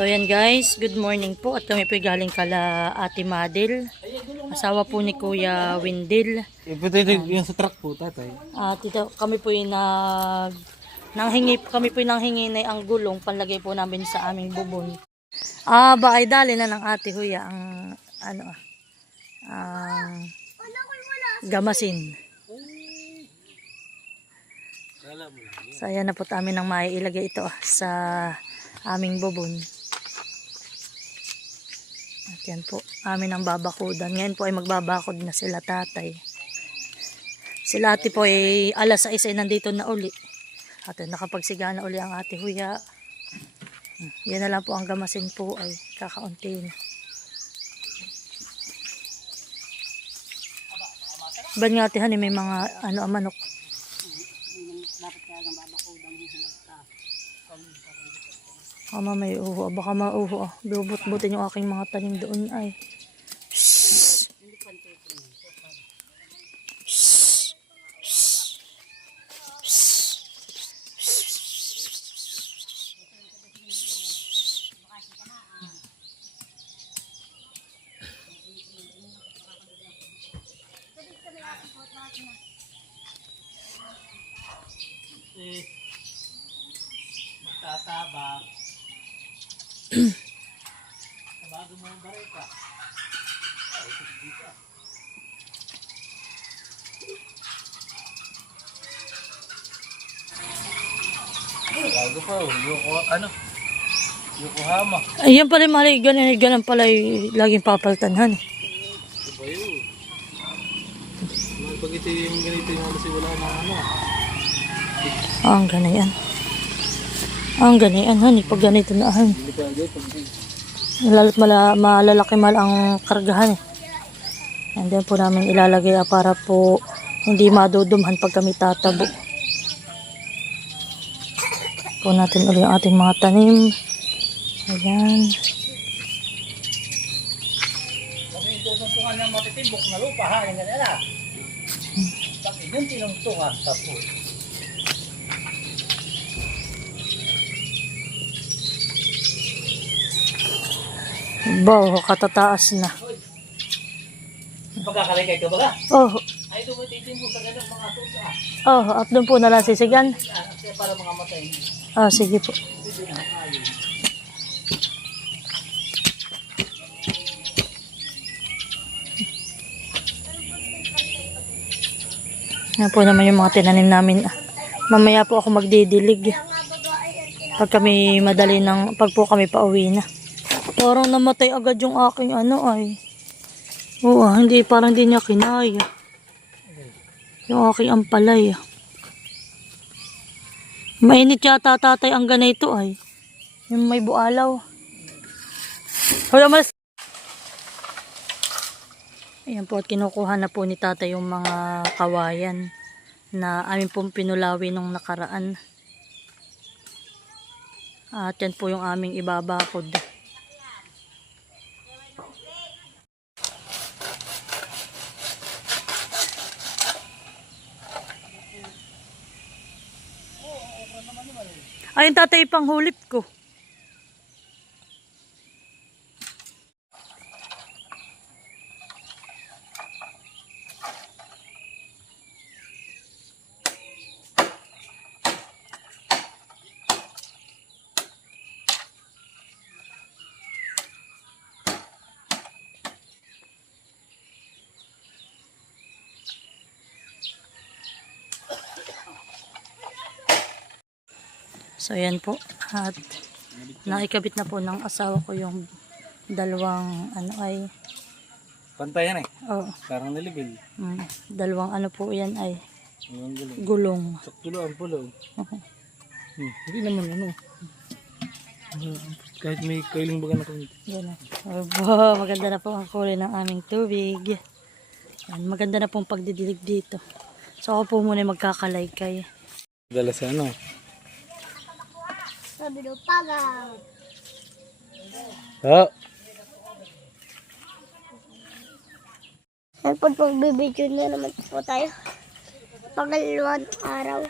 So yan guys, good morning po at kami po galing kala Ate Madel, asawa po ni Kuya Windel. Yung sa truck po, tatay. Tito, kami po yung nanghingi na ang gulong panlagay po namin sa aming bubon. Ba ay dali na ng Ate Huya ang ang gamasin. So ayan na po namin nang maiilagay ito sa aming bubon. At yan po, amin ang babakudan. Ngayon po ay magbabakod na sila tatay. Sila ate po ay alas 6 ay nandito na uli. At nakapagsiga na uli ang Ate Huya. Yan na lang po ang gamasin po ay kakaunti na. Ba't nga ate Hani may mga manok? May uho. Baka mauho. Bubut-butin yung aking mga tanim doon ay. Shhh. Shhh. Magtatabak. Bago mo ang barita. Bago pa, Yokohama. Ayan pala mali, ganun pala laging papaltanhan. Diba yun? Pag ito yung ganito yung kasi wala na Ang ganayan. Ang ganayan, Hani. Pag ganito na, Hani. Hindi pa agad, Lalo't malalaki mal ang kargahan eh. And then po namin ilalagay para po hindi madudumhan pag kami tatabo. Po natin ulit ang ating mga tanim. Ayan. kasi itutungtungan ng matitibok na lupa ha, yung ganyan Bakit yung tinungtungan tapos. Wow, katataas na. Pagkakaligay ka ba ka? Oh, Ay, dumutitin mo sa ganang mga tusa. at doon po nalang sisigan. Kaya para mga matay mo. Sige po. Yan po naman yung mga tinanim namin. Mamaya po ako magdidilig. Pag po kami pauwi na. Parang namatay agad yung aking ay. Oo, parang hindi niya kinaya. Yung aking ampalay. Mainit yata tatay ang ganito ay. Yung may bualaw. Hoy, mas. Ayan po at kinukuha na po ni tatay yung mga kawayan na amin pong pinulawi nung nakaraan. At yan po yung aming ibabakod. Ayun tatay panghulip ko. So yan po. At naikabit na po ng asawa ko yung dalawang Pantay yan eh. Oh. Parang nalibil. Dalawang po yan ay gulong. Saktulo ang pulo. Hindi naman kahit may kailing baga na kung yan maganda na po ang kulay ng aming tubig. Yan, maganda na pong pagdidilig dito. So ako po muna magkakalaykay. dala sa Sabi do paga. Pag magbibidyo na naman po tayo. Pangalawang araw.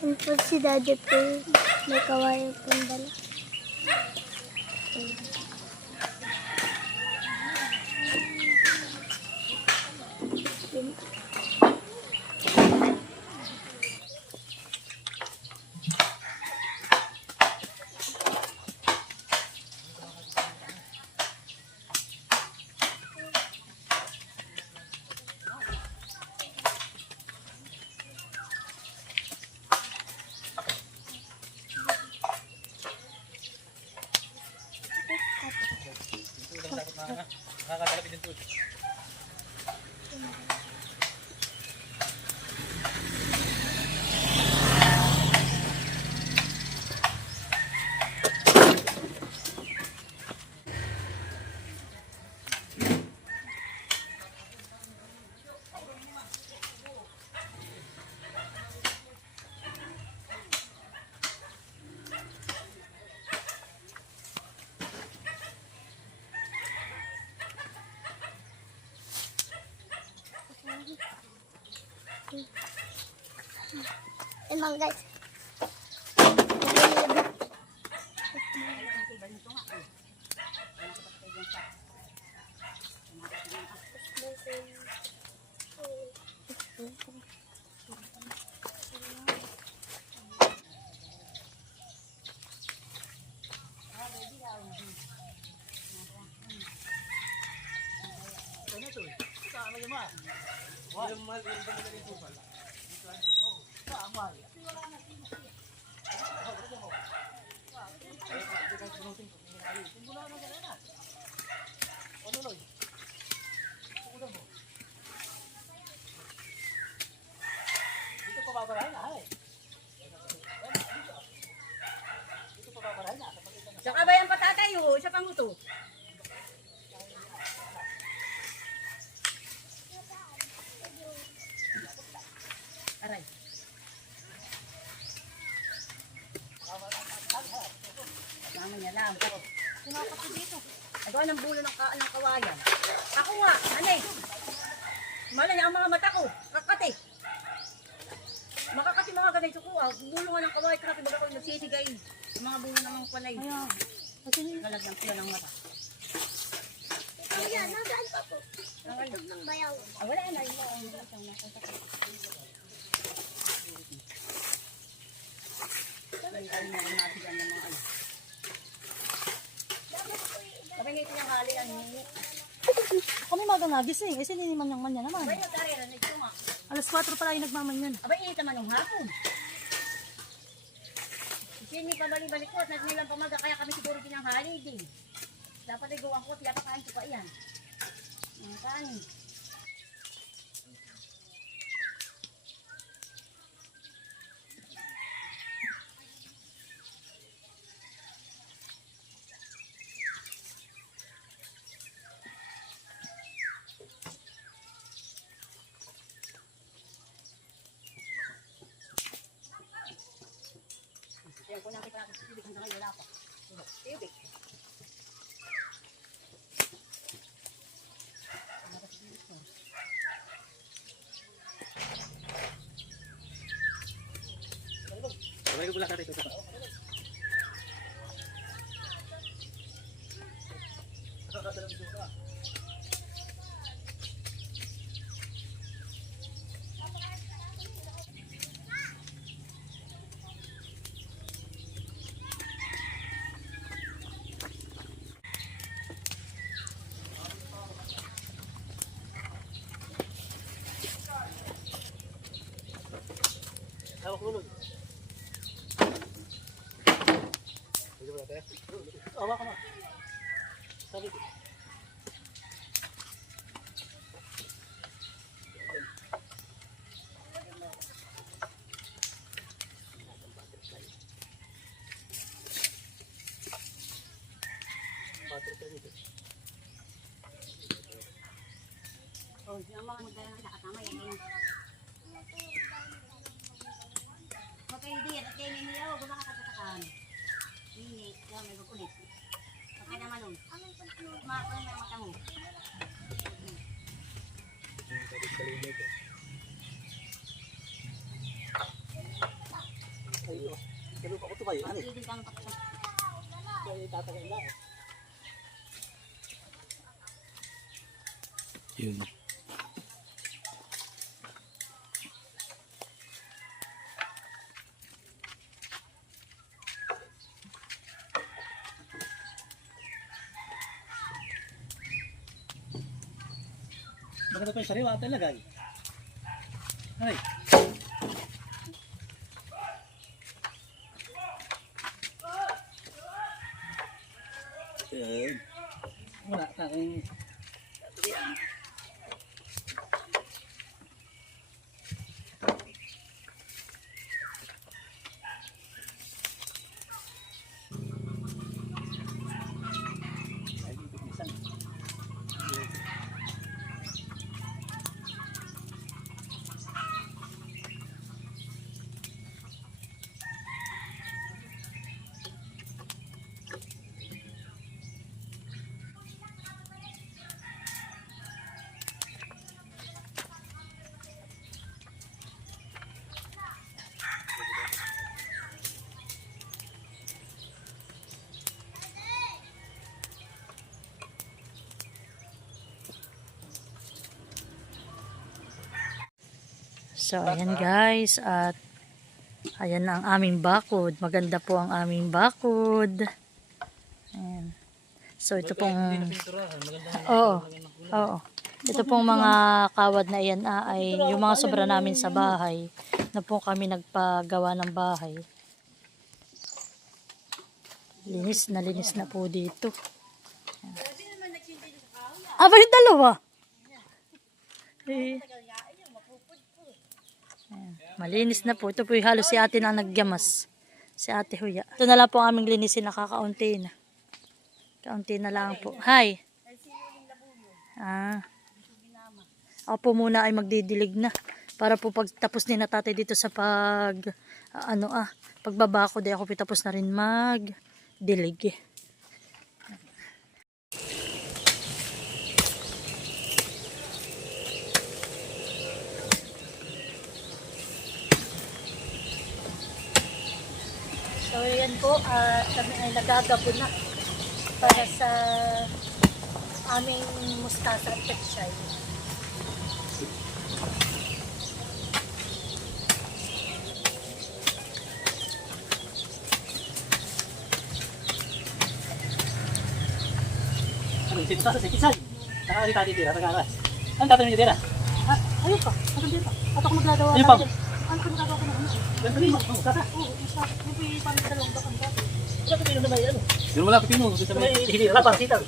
Yung po si Daddy po, may kawayan pong dala. Nakakakalapit din to. Emang guys. Dito pa babarahin na, ay. Dito pa babarahin na. Saka ba yung patatay ho? Isa pang uto. Aray. Kasama niya lang. Sumapat ko dito. Agawa ng bulo ng kawayan. Ako nga, anay. Malay ang mga mata ko. Kakati. Makakati mga ganay ko. Bulo nga ng kawayan. Kasi baga ko nagsisigay. Yung mga bulo namang panay. Galagyan sila ng mata. Ayan, nasaan pa po? Nakatog ng bayaw. Wala na yun. Wala siyang nakita ko. Ay, nasigan ng mga ano. Sabi nga ito yung hali ang hini. Kami maga nagising. Eh, sininiman yung manya naman. Abay, yung tarira, nito nga. Alas 4 pala yung nagmamanyan. Abay, init naman ng hapon. Sini pa balik-balik ko at nilang pamaga, kaya kami siguro pinanghali din. Dapat ay gawang ko, tiyak kain ko pa yan. Ang kanin. Kaya kung nakita natin sa tubig, hanggang ngayon wala pa. Tubig. Sabay ko pala sa dito. Hawak mo nun. Pwede ba tayo? Hawak ka na. Sabi ko. Oh, yung mga magdala ng nakatama yan. Hindi, at kayo niyo, gumakakatakan. Hindi, yan, may kukulit. Okay naman nun. Mako na mata mo. kayo. Ano? Itatagay lang. Yun. Maganda pa yung sariwa at ilagay. Ay. Ayan. Wala tayong... So, ayan guys, at ayan na ang aming bakod. Maganda po ang aming bakod. Ayan. So, ito pong... Oo, oo. Ito pong mga kawad na iyan ay yung mga sobra namin sa bahay na po kami nagpagawa ng bahay. Linis na po dito. Aba yung dalawa. Ayan. Malinis na po. Ito po yung halos si ate na naggamas. Si ate Huya. Ito na lang po ang aming linisin. Nakakaunti na. Kaunti na lang po. Hi. Ako po muna ay magdidilig na. Para po pagtapos ni na tatay dito sa pagbabako. Di ako pitapos na rin magdilig. So, yan po, kami ay nagagapo na para sa aming mustasa at pechay. Ano, si mustasa, si Kisay. Nakakali tayo dito, nakakas. Ano tatanong niyo dito? Ayun pa, dito. At ako magagawa. Ayun pa. Ano ka magagawa ko na ano? Ganun mo, mustasa. Oo, mustasa. Yung po yung parang dalawang bakang bakang. Wala ka pinong na may ano. Yun mo lang pipino. Sa may hinira pang sitaw.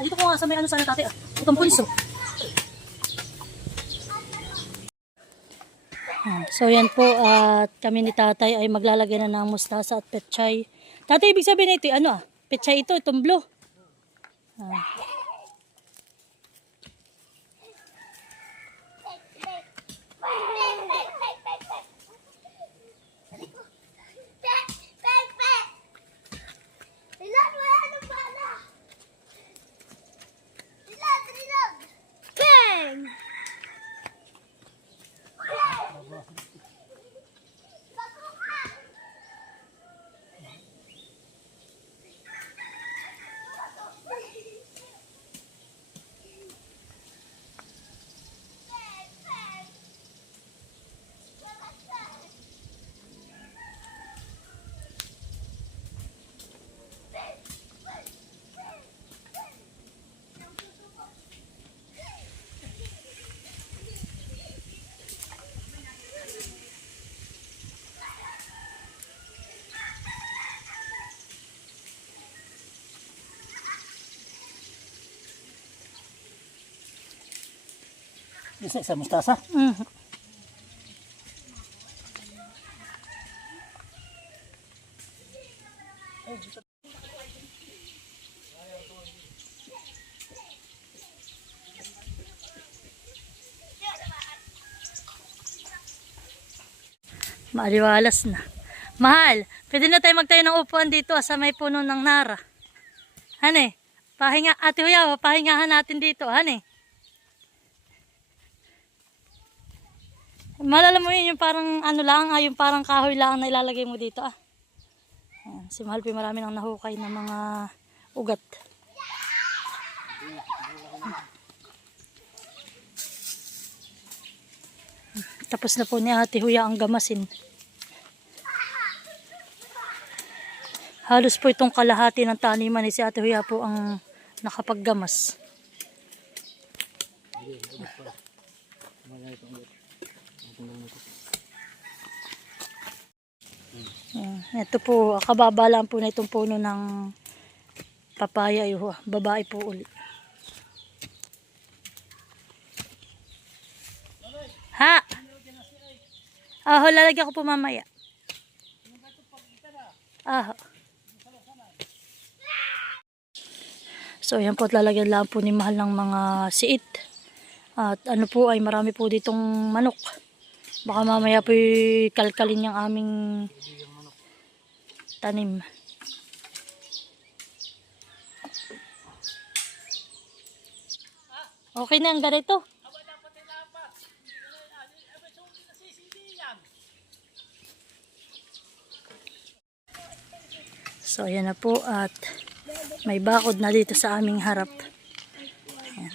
Dito ko nga sa may ano sana tatay itong punso. So yan po at kami ni tatay ay maglalagay na ng mustasa at pechay. Tatay, ibig sabihin ito pechay ito, itong blue. Isa mustasa. Maaliwalas na. Mahal, pwede na tayo magtayo ng upuan dito sa may puno ng nara. Hane, pahinga, ate Huya, pahingahan natin dito, hane. Malala mo yun, yung parang ano lang, yung parang kahoy lang na ilalagay mo dito Yan, si Mahal po marami nang nahukay ng mga ugat. Tapos na po ni Ate Huya ang gamasin. Halos po itong kalahati ng taniman ni si Ate Huya po ang nakapaggamas. Ito po, kababa lang po na itong puno ng papaya. Babae po uli. Ha? Lalagyan ko po mamaya. So, ayan po, at lalagyan lang po ni Mahal ng mga siit. At ano po ay marami po ditong manok. Baka mamaya po kalkalin yung aming tanim. Okay na ang ganito. So, ayan na po at may bakod na dito sa aming harap. Ayan.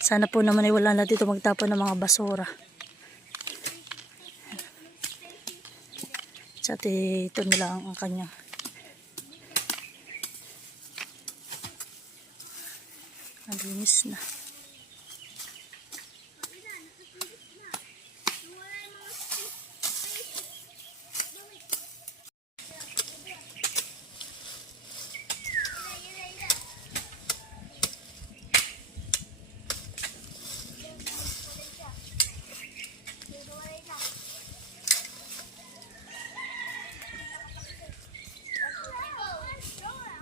Sana po naman ay wala na dito magtapon ng mga basura. Sa ito nila ang kanyang. Malinis na.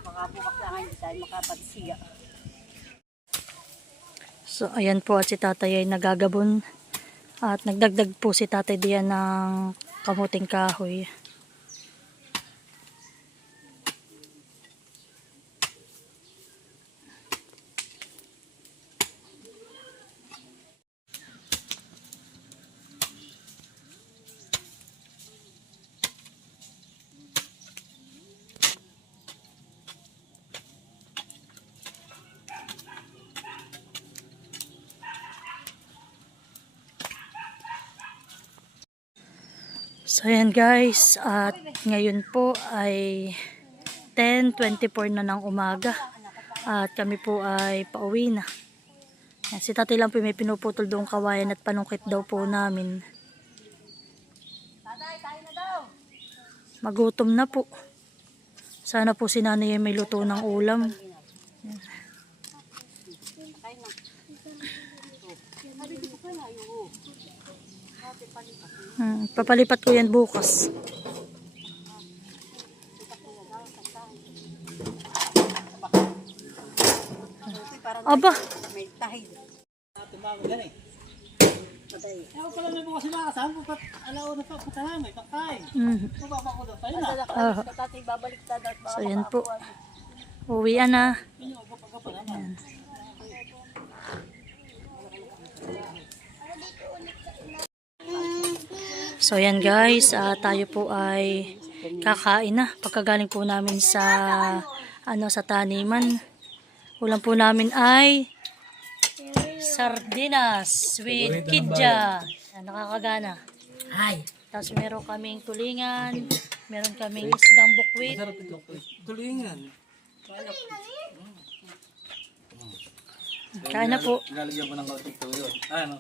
Makabukas na ngayon tayo makapagsiya. So, ayan po at si tatay ay nagagabon. At nagdagdag po si tatay diyan ng kamuting kahoy. So ayan guys, at ngayon po ay 10:24 na ng umaga at kami po ay pauwi na. Yan, si tatay lang po may pinuputol doong kawayan at panungkit daw po namin. Tatay, tayo na daw. Magutom na po. Sana po si nanay ay may luto ng ulam. Papalipat ko yan bukas. Aba, May tahid. Tumago yan eh. Ako pala may bukas sila kasama po pat alauna pa punta na may pagkain. Mababa ko daw tayo na. Tatay, babalik tayo. So yan po. Uwian na. Ayan. So yan guys, tayo po ay kakain na. Pagkagaling po namin sa sa taniman. Ulam po namin ay sardinas with kidja. Yan, nakakagana. Hi. Tapos meron kaming tulingan, meron kaming isdang bukwit. Tulingan. Kain na po. Lalagyan ko ng kauting tuyo. Ano?